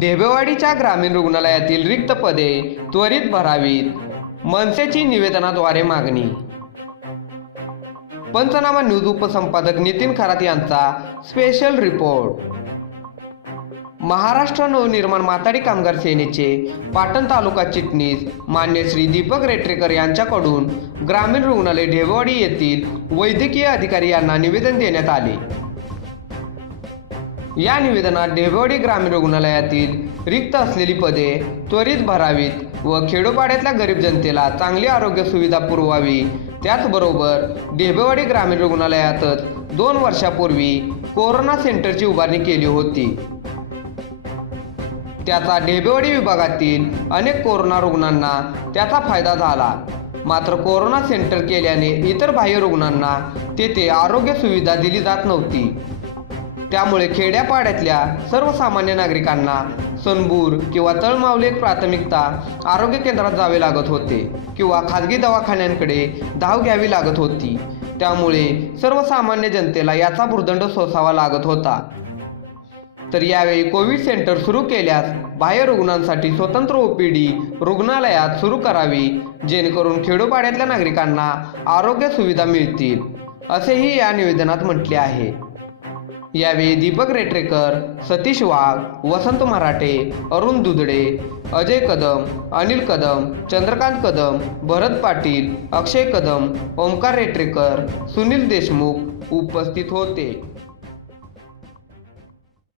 ढेबेवाडीच्या ग्रामीण रुग्णालयातील रिक्त पदे त्वरित भरावीत, मनसेची निवेदनाद्वारे मागणी. पंचनामा न्यूज उपसंपादक नितीन खरात यांचा स्पेशल रिपोर्ट. महाराष्ट्र नवनिर्माण माथाडी कामगार सेनेचे पाटण तालुका चिटणीस मान्य श्री दीपक रेटरेकर यांच्याकडून ग्रामीण रुग्णालय ढेबेवाडी येथील वैद्यकीय अधिकारी यांना निवेदन देण्यात आले. या निवेदनात ढेबेवाडी ग्रामीण रुग्णालयातील रिक्त असलेली पदे त्वरित भरावीत व खेडोपाड्यातल्या गरीब जनतेला चांगली आरोग्य सुविधा पुरवावी. त्याचबरोबर ढेबेवाडी ग्रामीण रुग्णालयातच 2 वर्षापूर्वी कोरोना सेंटरची उभारणी केली होती. त्याचा ढेबेवाडी विभागातील अनेक कोरोना रुग्णांना त्याचा फायदा झाला. मात्र कोरोना सेंटर केल्याने इतर बाह्य रुग्णांना तेथे आरोग्य सुविधा दिली जात नव्हती. त्यामुळे खेड्यापाड्यातल्या सर्वसामान्य नागरिकांना सनबूर किंवा तळमावले प्राथमिकता आरोग्य केंद्रात जावे लागत होते किंवा खाजगी दवाखान्यांकडे धाव घ्यावी लागत होती. त्यामुळे सर्वसामान्य जनतेला याचा भुर्दंड सोसावा लागत होता. तर यावेळी कोविड सेंटर सुरू केल्यास बाह्य रुग्णांसाठी स्वतंत्र ओपीडी रुग्णालयात सुरू करावी, जेणेकरून खेडोपाड्यातल्या नागरिकांना आरोग्य सुविधा मिळतील, असेही या निवेदनात म्हटले आहे. यावेळी दीपक रेटरेकर, सतीश वाघ, वसंत मराठे, अरुण दुधडे, अजय कदम, अनिल कदम, चंद्रकांत कदम, भरत पाटील, अक्षय कदम, ओमकार रेटरेकर, सुनील देशमुख उपस्थित होते.